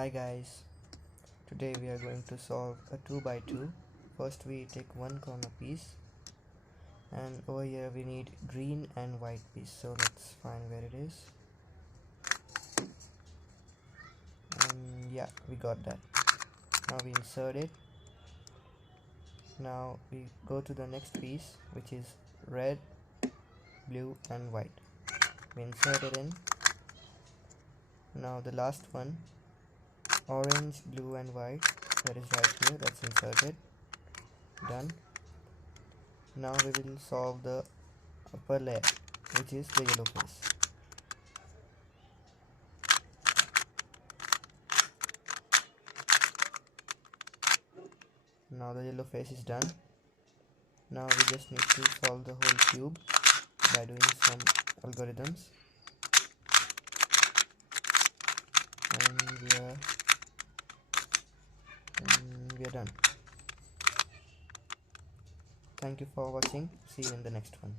Hi guys, today we are going to solve a 2 by 2. First we take one corner piece and over here we need green and white piece, so let's find where it is. And yeah, we got that. Now we insert it. Now we go to the next piece, which is red, blue and white. We insert it in. Now the last one, orange, blue and white, that is right here. Let's insert it. Done. Now we will solve the upper layer, which is the yellow face. Now the yellow face is done. Now we just need to solve the whole cube by doing some algorithms, and we are done. Thank you for watching. See you in the next one.